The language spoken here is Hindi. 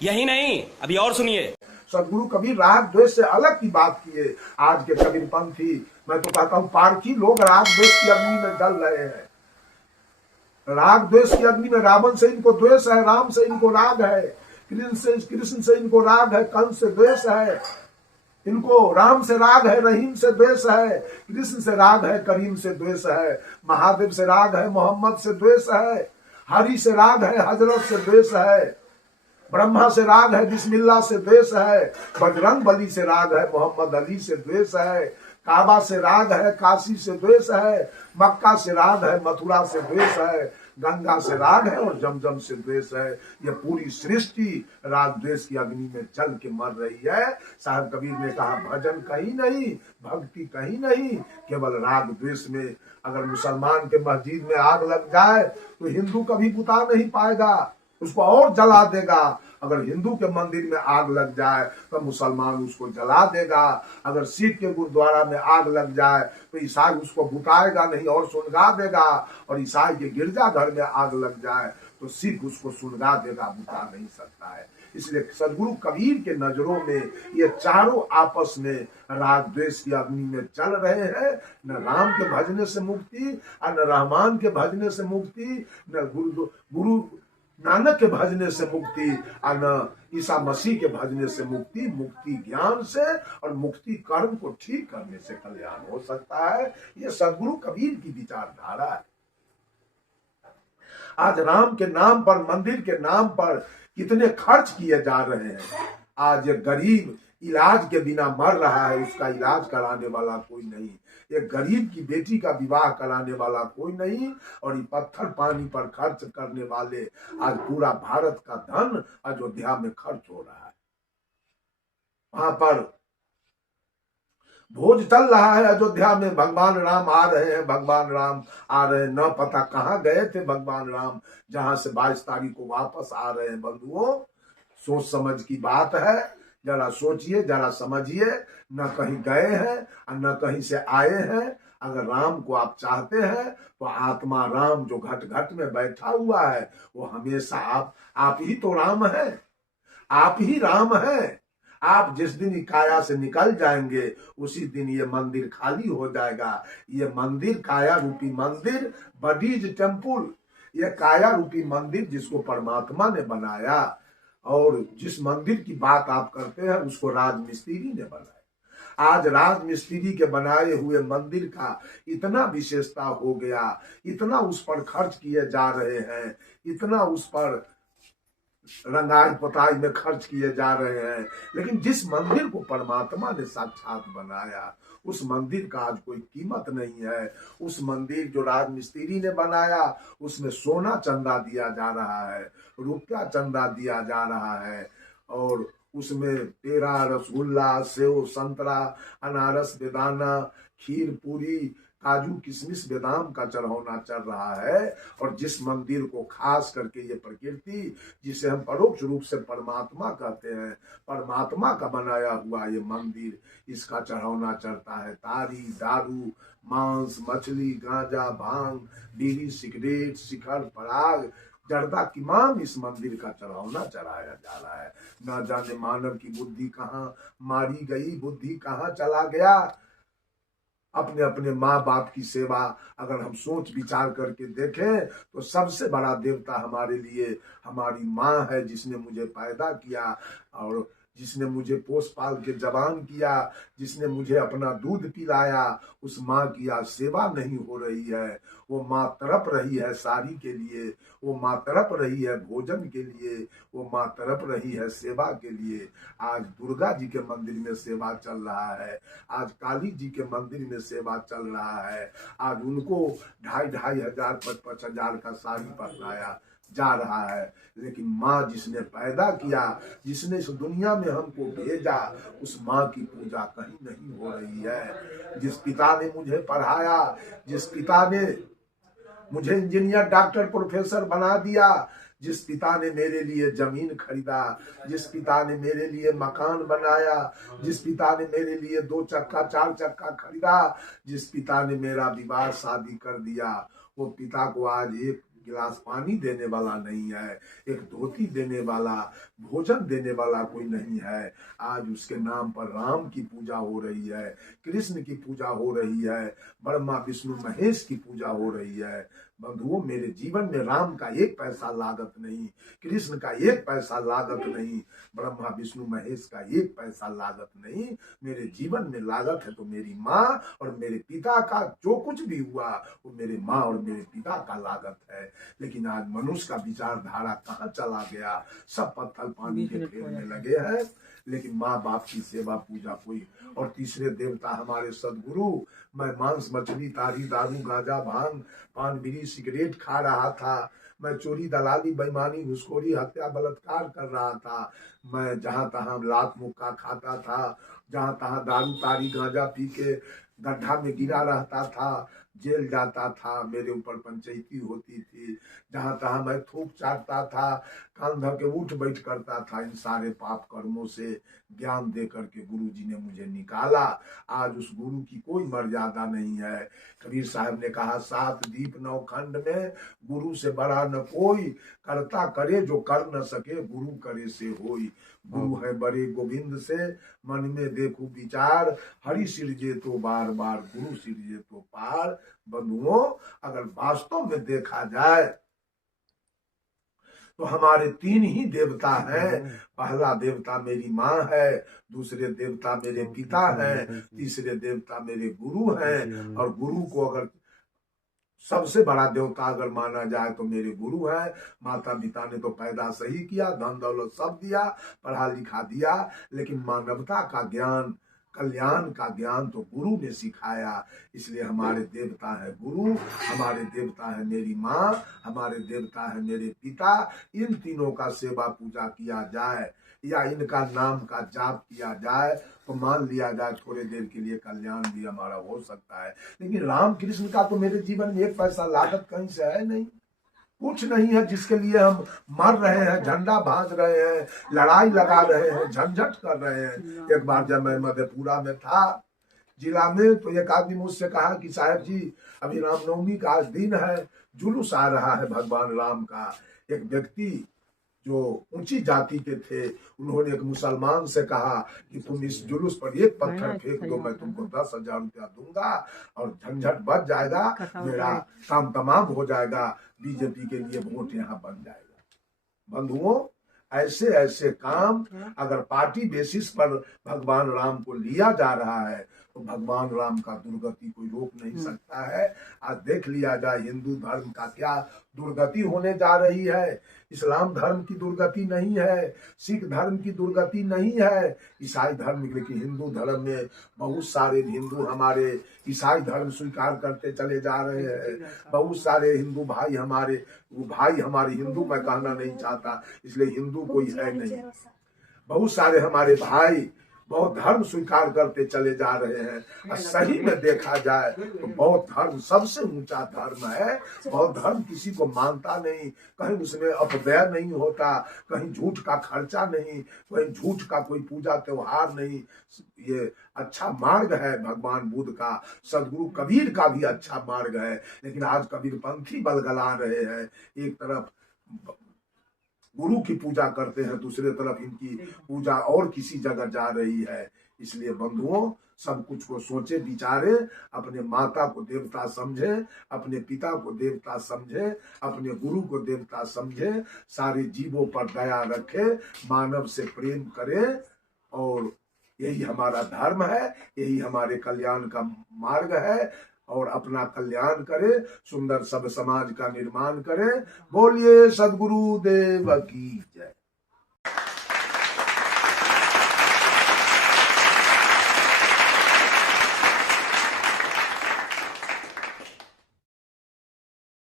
यही नहीं, अभी और सुनिए। सदगुरु कबीर राग द्वेष से अलग की बात किए। आज के कबीरपंथी, मैं तो कहता हूँ पारखी लोग राग द्वेष की अग्नि में जल रहे हैं। राग द्वेष की अग्नि में रावण से इनको द्वेष है, राम से इनको राग है, कृष्ण से इनको राग है, कंस से द्वेष है, इनको राम से राग है, रहीम से द्वेष है, कृष्ण से राग है, करीम से द्वेष है, महादेव से राग है, मोहम्मद से द्वेष है, हरि से राग है, हजरत से द्वेष है, ब्रह्मा से राग है, बिस्मिल्लाह से द्वेष है, बजरंग बली से राग है, मोहम्मद अली से द्वेष है, काबा से राग है, काशी से द्वेष है, मक्का से राग है, मथुरा से द्वेष है, गंगा से राग है और जमजम से द्वेष है। यह पूरी सृष्टि राग द्वेष की अग्नि में जल के मर रही है। साहब कबीर ने कहा भजन कहीं नहीं, भक्ति कहीं नहीं, केवल राग द्वेष में। अगर मुसलमान के मस्जिद में आग लग जाए तो हिंदू कभी बुता नहीं पाएगा, उसको और जला देगा। अगर हिंदू के मंदिर में आग लग जाए तो मुसलमान उसको जला देगा। अगर सिख के गुरुद्वारा में आग लग जाए तो ईसाई उसको बुताएगा नहीं और सुलगा देगा। और ईसाई के गिरजाघर में आग लग जाए तो सिख उसको सुलगा देगा, बुता नहीं सकता है। इसलिए सदगुरु कबीर के नजरों में ये चारों आपस में राग द्वेष की अग्नि में चल रहे हैं। न राम के भजने से मुक्ति, न रहमान के भजने से मुक्ति, न गुरु नानक के भजने से मुक्ति, और न ईसा मसीह के भजने से मुक्ति। मुक्ति ज्ञान से और मुक्ति कर्म को ठीक करने से कल्याण हो सकता है। ये सदगुरु कबीर की विचारधारा है। आज राम के नाम पर, मंदिर के नाम पर कितने खर्च किए जा रहे हैं। आज गरीब इलाज के बिना मर रहा है, उसका इलाज कराने वाला कोई नहीं। एक गरीब की बेटी का विवाह कराने वाला कोई नहीं। और ये पत्थर पानी पर खर्च करने वाले, आज पूरा भारत का धन अयोध्या में खर्च हो रहा है। वहां पर भोज चल रहा है अयोध्या में, भगवान राम आ रहे हैं, भगवान राम आ रहे हैं। न पता कहाँ गए थे भगवान राम, जहां से 22 तारीख को वापस आ रहे हैं। बंधुओं, सोच समझ की बात है, जरा सोचिए, जरा समझिए। न कहीं गए हैं और न कहीं से आए हैं। अगर राम को आप चाहते हैं तो आत्मा राम जो घट घट में बैठा हुआ है वो हमेशा आप ही तो राम है, आप ही राम है। आप जिस दिन काया से निकल जाएंगे उसी दिन ये मंदिर खाली हो जाएगा। ये मंदिर, काया रूपी मंदिर, बडीज टेम्पुल, ये काया रूपी मंदिर जिसको परमात्मा ने बनाया, और जिस मंदिर की बात आप करते हैं उसको राजमिस्त्री ने बनाया। आज राजमिस्त्री के बनाए हुए मंदिर का इतना विशेषता हो गया, इतना उस पर खर्च किए जा रहे हैं, इतना उस पर रंगाई पोताई में खर्च किए जा रहे हैं। लेकिन जिस मंदिर को परमात्मा ने साक्षात बनाया उस मंदिर का आज कोई कीमत नहीं है। उस मंदिर जो राजमिस्त्री ने बनाया उसमें सोना चंदा दिया जा रहा है, रुपया चंदा दिया जा रहा है, और उसमें पेड़ा, रसगुल्ला, सेव, संतरा, अनारस, बेदाना, खीर, पूरी, काजू, किशमिश, बादाम का चढ़ाना चल रहा है। और जिस मंदिर को खास करके ये प्रकृति, जिसे हम परोक्ष रूप से परमात्मा कहते हैं, परमात्मा का बनाया हुआ ये मंदिर, इसका चढ़ाना चढ़ता है तारी, दारू, मांस, मछली, गांजा, भांग, बीड़ी, सिगरेट, शिखर, पराग, जर्दा की मांग, इस मंदिर का चढ़ाना चढ़ाया जा रहा है। न जाने मानव की बुद्धि कहाँ मारी गई, बुद्धि कहाँ चला गया। अपने अपने माँ बाप की सेवा अगर हम सोच विचार करके देखें तो सबसे बड़ा देवता हमारे लिए हमारी माँ है, जिसने मुझे पैदा किया और जिसने मुझे पोस पाल के जवान किया, जिसने मुझे अपना दूध पिलाया। उस माँ की आज सेवा नहीं हो रही है। वो माँ तड़प रही है साड़ी के लिए, वो माँ तड़प रही है भोजन के लिए, वो माँ तड़प रही है सेवा के लिए। आज दुर्गा जी के मंदिर में सेवा चल रहा है, आज काली जी के मंदिर में सेवा चल रहा है। आज उनको 2,500 5,000 का साड़ी पहनाया जा रहा है। लेकिन माँ जिसने पैदा किया, जिसने इस दुनिया में हमको भेजा, उस माँ की पूजा कहीं नहीं हो रही है। जिस पिता ने मुझे पढ़ाया, जिस पिता ने मुझे इंजीनियर, डॉक्टर, प्रोफेसर बना दिया, जिस पिता ने मेरे लिए जमीन खरीदा, जिस पिता ने मेरे लिए मकान बनाया, जिस पिता ने मेरे लिए 2 चक्का 4 चक्का खरीदा, जिस पिता ने मेरा विवाह शादी कर दिया, वो पिता को आज एक गिलास पानी देने वाला नहीं है, एक धोती देने वाला, भोजन देने वाला कोई नहीं है। आज उसके नाम पर राम की पूजा हो रही है, कृष्ण की पूजा हो रही है, ब्रह्मा विष्णु महेश की पूजा हो रही है। बंधुओं, मेरे जीवन में राम का एक पैसा लागत नहीं, कृष्ण का एक पैसा लागत नहीं, ब्रह्मा विष्णु महेश का एक पैसा लागत नहीं। मेरे जीवन में लागत है तो मेरी माँ और मेरे पिता का, जो कुछ भी हुआ वो मेरे माँ और मेरे पिता का लागत है। लेकिन आज मनुष्य का विचारधारा कहाँ चला गया, सब पत्थर पानी के फेरने लगे हैं, लेकिन माँ बाप की सेवा पूजा कोई। और तीसरे देवता हमारे सदगुरु, मैं मांस मछली तारी दारू गांजा भांग पान बीड़ी सिगरेट खा रहा था, मैं चोरी दलाली बेईमानी घुसखोरी हत्या बलात्कार कर रहा था, मैं जहां तहां लात मुक्का खाता था, जहां तहां दारू तारी गांजा पी के गड्ढा में गिरा रहता था, जेल जाता था, मेरे ऊपर पंचायती होती थी, जहां तहां मैं थूक चाटता था, कान धर के उठ बैठ करता था। इन सारे पाप कर्मों से ज्ञान दे करके गुरु जी ने मुझे निकाला। आज उस गुरु की कोई मर्यादा नहीं है। कबीर साहब ने कहा, 7 दीप 9 खंड में गुरु से बड़ा न कोई, करता करे जो कर न सके, गुरु करे से होई। गुरु है बड़े गोविंद से, मन में देखो विचार, हरि सिरजे तो बार बार, गुरु सिरजे तो पार। बंधुओं, अगर वास्तव में देखा जाए तो हमारे 3 ही देवता हैं। पहला देवता मेरी माँ है, दूसरे देवता मेरे पिता हैं, तीसरे देवता मेरे गुरु हैं। और गुरु को अगर सबसे बड़ा देवता अगर माना जाए तो मेरे गुरु है। माता पिता ने तो पैदा सही किया, धन दौलत सब दिया, पढ़ा लिखा दिया, लेकिन मानवता का ज्ञान, कल्याण का ज्ञान तो गुरु ने सिखाया। इसलिए हमारे देवता है गुरु, हमारे देवता है मेरी माँ, हमारे देवता है मेरे पिता। इन तीनों का सेवा पूजा किया जाए या इनका नाम का जाप किया जाए तो मान लिया जाए थोड़े देर के लिए कल्याण भी हमारा हो सकता है। लेकिन राम कृष्ण का तो मेरे जीवन में एक पैसा लागत कहीं से है नहीं, कुछ नहीं है जिसके लिए हम मर रहे हैं, झंडा भाज रहे हैं, लड़ाई लगा रहे हैं, झंझट कर रहे हैं। एक बार जब मैं मधेपुरा में था जिला में, तो एक आदमी मुझसे कहा कि साहब जी, अभी रामनवमी का आज दिन है, जुलूस आ रहा है भगवान राम का। एक व्यक्ति जो ऊंची जाति के थे, उन्होंने एक मुसलमान से कहा कि तुम इस जुलूस पर एक पत्थर फेंक दो, मैं तुमको 10,000 रुपया दूंगा और झंझट बच जाएगा, मेरा काम तमाम हो जाएगा, बीजेपी के लिए वोट यहाँ बन जाएगा। बंधुओं, ऐसे ऐसे काम अगर पार्टी बेसिस पर भगवान राम को लिया जा रहा है तो भगवान राम का दुर्गति कोई रोक नहीं सकता है। आज देख लिया जाए हिंदू धर्म का क्या दुर्गति होने जा रही है। इस्लाम धर्म की दुर्गति नहीं है, सिख धर्म की दुर्गति नहीं है, ईसाई धर्म, लेकिन हिंदू धर्म में बहुत सारे हिंदू हमारे ईसाई धर्म स्वीकार करते चले जा रहे हैं। बहुत सारे हिंदू भाई हमारे, वो भाई हमारे हिंदू मैं कहना नहीं चाहता, इसलिए हिंदू कोई है नहीं, बहुत सारे हमारे भाई बौद्ध धर्म स्वीकार करते चले जा रहे हैं। और सही में देखा जाए तो बौद्ध धर्म सबसे ऊंचा धर्म है। बौद्ध धर्म किसी को मानता नहीं, कहीं उसमें अपव्यय नहीं होता, कहीं झूठ का खर्चा नहीं, कहीं झूठ का कोई पूजा त्योहार नहीं। ये अच्छा मार्ग है भगवान बुद्ध का, सदगुरु कबीर का भी अच्छा मार्ग है। लेकिन आज कबीरपंथी बलगला रहे हैं, एक तरफ गुरु की पूजा करते हैं, दूसरे तरफ इनकी पूजा और किसी जगह जा रही है। इसलिए बंधुओं, सब कुछ को सोचे विचारे, अपने माता को देवता समझे, अपने पिता को देवता समझे, अपने गुरु को देवता समझे, सारे जीवों पर दया रखे, मानव से प्रेम करे, और यही हमारा धर्म है, यही हमारे कल्याण का मार्ग है। और अपना कल्याण करे, सुंदर सब समाज का निर्माण करे। बोलिए सद्गुरु देव की जय।